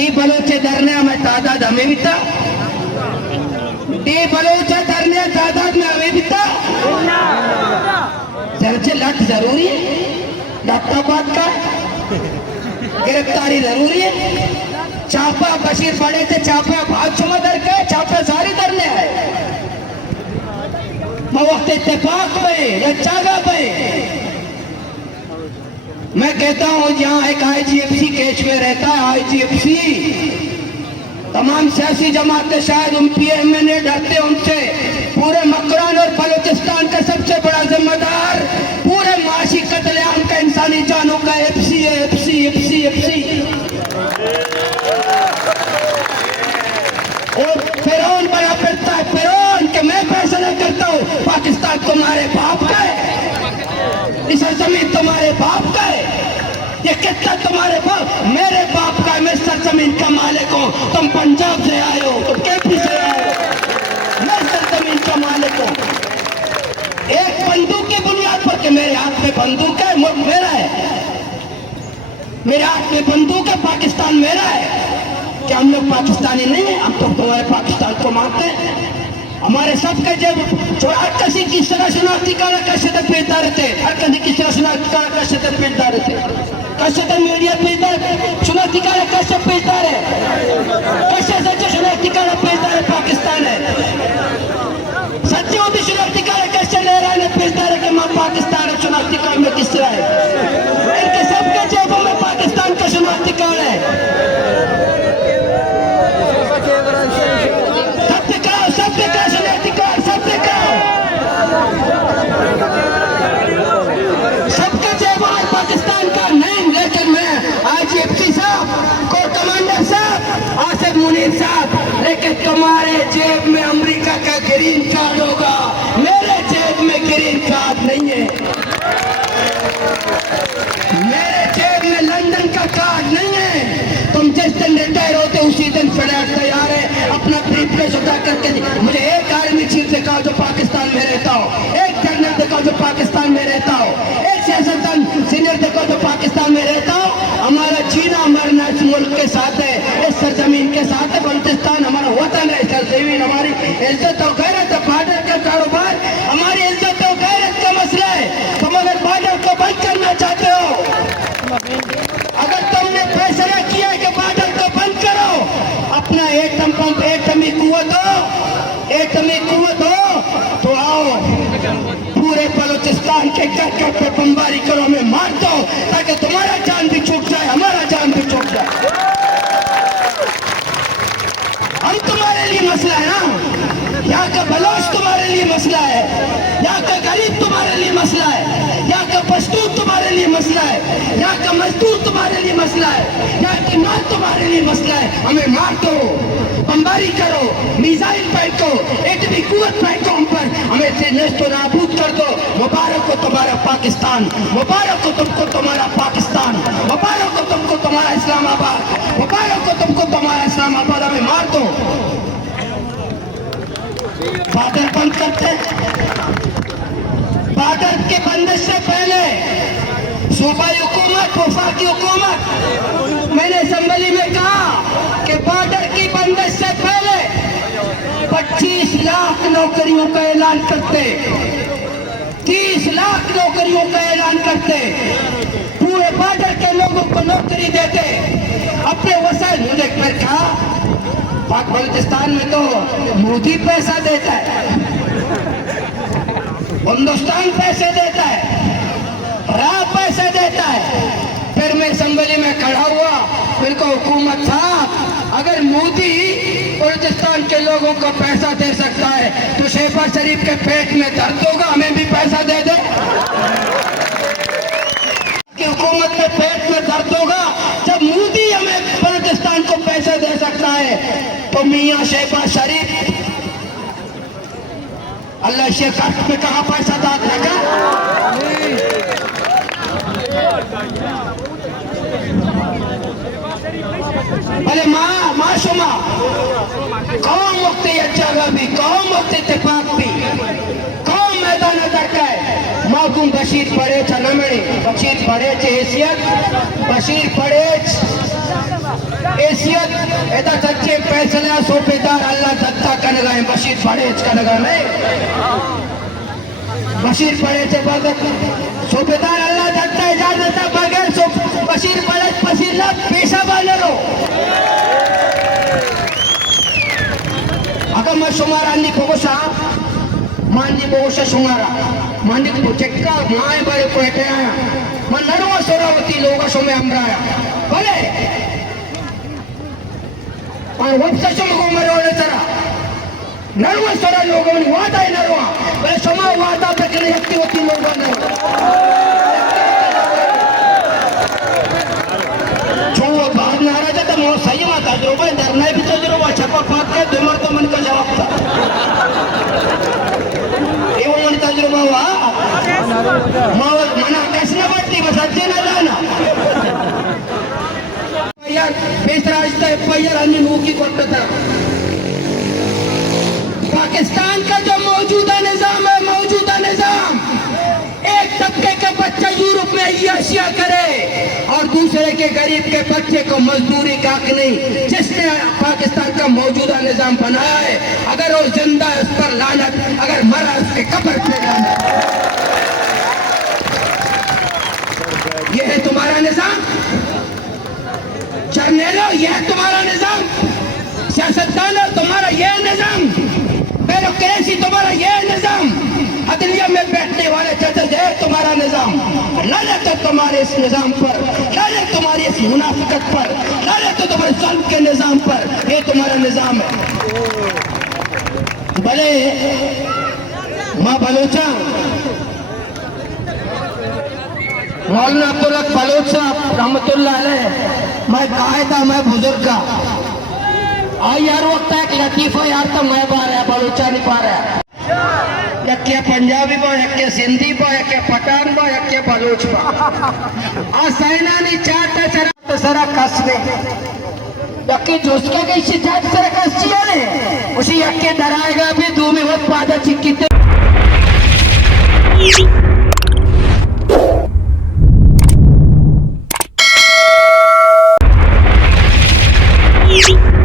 D बलोचे धरने में तादाद हमें भी था, डी बलोचे धरने तादाद में हमें भी था। चर्चे लट जरूरी है, डॉक्टराबाद का गिरफ्तारी जरूरी है। चापा बशीर पड़े थे, चापा भाग छुमा दर के चापा सारी धरने है वक्त इत्तेफाक पे या चागा पे। मैं कहता हूं यहाँ एक IGFC केस में रहता है, IGFC तमाम सियासी जमातें शायद उन PMA डरते उनसे। पूरे मकरान और बलूचिस्तान का सबसे बड़ा जिम्मेदार पूरे माशी कत्लेआम का इंसानी जानों का FC है, FC। और फिरौन बना फिरता है, फिरौन कि मैं फैसला करता हूँ। पाकिस्तान तुम्हारे बाप का है, इस जमीन तुम्हारे बाप का है, ये कितना तुम्हारे बाप, मेरे बाप का है। मैं सरजमीन का मालिक हूँ, तुम पंजाब से आए हो, तुम KP से आए हो, मैं सरजमीन का मालिक हूँ। एक बंदूक की बुनियाद पर कि मेरे हाथ में बंदूक है, मुल्क मेरा है, मेरे हाथ में बंदूक है, पाकिस्तान मेरा है। क्या हम लोग पाकिस्तानी नहीं है? हम तो तुम्हारे पाकिस्तान को मानते हैं। हमारे सबके जब हर किसी की तरह शनाख्ती कार्ड कैसे तक पेशदा रहते, हर किसी की तरह शनाख्ती कार्ड कैसे तक पेशदा रहते, कैसे तक मीडिया पेशदा शनाख्ती कार्ड कैसे पेशदा है, कैसे सच्चे शनाख्ती कार्ड पेशदा है पाकिस्तान है। सच्चे होती शनाख्ती कार्ड कैसे ले रहा है पेशदा है कि मां पाकिस्तान है, शनाख्ती कार्ड में किस तरह है? इनके सबके जेबों में पाकिस्तान का शनाख्ती कार्ड है। सबके जेबों में पाकिस्तान का नहीं, लेकिन मैं IGFC साहब, कोर कमांडर साहब, आसिफ मुनीर साहब, लेकिन तुम्हारे जेब में अमेरिका का ग्रीन कार्ड होगा, मेरे जेब में ग्रीन कार्ड नहीं है, मेरे जेब में लंदन का कार्ड नहीं है। तुम जिस दिन रिटायर होते उसी दिन फ्लैट तैयार है, अपना ब्रीफकेस उठा करके। मुझे एक आर्मी चीफ दिखाओ जो पाकिस्तान में रहता हो, एक जनरल दिखाओ जो पाकिस्तान में रहता हो, एक सियासतदान सीनियर दिखाओ जो पाकिस्तान में रहता हो। हमारा जीना मरना इस मुल्क के साथ है, इस सरजमीन के साथ है। बलूचिस्तान हमारा वतन है, सरजमीन हमारी इज्जत और गैरत है। बॉर्डर का कारोबार हमारी इज्जत और गैरत का मसला है। तुम अगर बॉर्डर को बंद करना चाहते हो, अगर तुमने फैसला किया कि बॉर्डर को बंद करो, अपना एटम पंप, एटमी कुव्वत हो तो आओ, पूरे बलूचिस्तान के घर पे बमबारी करो, हमें मार दो, ताकि तुम्हारा जान भी छूट जाए, हमारा जान भी छूट जाए। हम तुम्हारे लिए मसला है ना, यहाँ का बलोच तुम्हारे लिए मसला है, यहाँ का गरीब तुम्हारे लिए मसला है, यहाँ का पश्तून तुम्हारे लिए मसला है, यहाँ का मजदूर तुम्हारे लिए मसला है, यहाँ की मां तुम्हारे लिए मसला है। हमें मार दो, बमबारी करो, मिसाइल फेंको, एटमी कुव्वत फेंको हम पर, हमें से नेस्तो नाबूद कर दो। मुबारक हो तुम्हारा पाकिस्तान, मुबारक हो तुमको तुम्हारा पाकिस्तान, मुबारक हो तुमको तुम्हारा इस्लामाबाद, मुबारक हो तुमको तुम्हारा इस्लामाबाद। हमें मार दो। बॉर्डर बंद करते, बॉर्डर के बंदिश से पहले सूबाई हुकूमत, वफाकी हुकूमत, मैंने असेंबली में कहा कि बॉर्डर की बंदिश से पहले 25 लाख नौकरियों का ऐलान करते, 30 लाख नौकरियों का ऐलान करते, पूरे बॉर्डर के लोगों को नौकरी देते, अपने वसाइल। मुझे कहा पाक बलूचिस्तान में तो मोदी पैसा देता है, हिंदुस्तान पैसे देता है, राह पैसे देता है। फिर मैं असेंबली में खड़ा हुआ, फिर को हुकूमत साहब, अगर मोदी बलूचिस्तान के लोगों को पैसा दे सकता है तो शहबाज शरीफ के पेट में दर्द होगा, हमें भी पैसा दे दे। कि हुकूमत के पेट में दर्द होगा जब मोदी हमें बलूचिस्तान को पैसे दे सकता है, तो मियां शहबाज शरीफ अल्लाह शेख में कहा पैसा दाद लगा। भले माँ शुमा कौन मुक्ति अच्छा भी, कौन मुक्ति इत्तेफाक भी, कौन मैदान दरका है। मासूम बशीर पड़े नमणी, बशीर पड़े हैसियत, बशीर पड़े एशियत एदा सच्चे फैसला सोपेदार अल्लाह दत्ता कनगाए बशीर पड़ेज कनगा में बशीर पड़ेज बगत सोपेदार अल्लाह दत्ता इजाजत बगैर सो बशीर पड़ेज पसीला पेशा बालरो अगर मैं शुमारा नहीं पोसा मांडी पोसा शुमारा मांडी को चक्का माए बड़े को हटे आया मैं नरवा सोरावती लोगा शो में अमराया भले और वक्त शो को मरोड़े तरा नरवा सोरा लोगों ने वादा है नरवा भले शुमा वादा पे कने हक्की होती लोगों ने जो बाहर नाराज है तो मो सही बात है जो भाई डरना भी तो जरूर छपा फाट के बेमर तो मन का जवाब था ये वो मन तजुर्बा हुआ माँ मना कैसे बढ़ती बस अच्छे ना जाना यार बेसराजता है पैर अन्य नूकी करता था पाकिस्तान का जो मौजूदा निजाम है मौजूदा निजाम एक तबके का बच्चा यूरोप में अय्याशिया करे और दूसरे के गरीब के बच्चे को मजदूरी का हक नहीं जिसने पाकिस्तान का मौजूदा निजाम बनाया है अगर वो जिंदा है उस पर लानत अगर मरा उसके कब्र पे लानत ये है तुम्हारा निजाम जर्नेलो यह है तुम्हारा निजाम सियासतदानों तुम्हारा यह निजाम ब्यूरोक्रेसी तुम्हारा यह निजाम अदलिया में बैठने वाले जजेस है तुम्हारा निजाम लानत है तुम्हारे इस निजाम पर लानत तुम्हारी इस मुनाफिकत पर लानत है तुम्हारे जुल्म के निजाम पर ये तुम्हारा निजाम है भले माँ बलोचा मौलाना अब्दुल हक बलोच साहब रहमतुल्लाह अलैह मैं कायदा मैं बुजुर्ग का आई यार वक्त एक लतीफा यार तो मैं पा रहा बलोचा नहीं पा रहा यक्के पंजाबी बा यक्के सिंधी बा यक्के पठान बा यक्के बलोच बा आ सैना नहीं चाहता सरा कसने यक्के जोस्का के इसी चाहते सरा कसिया ने उसी यक्के डराएगा भी दो में वक्त पादा चिक्की Easy.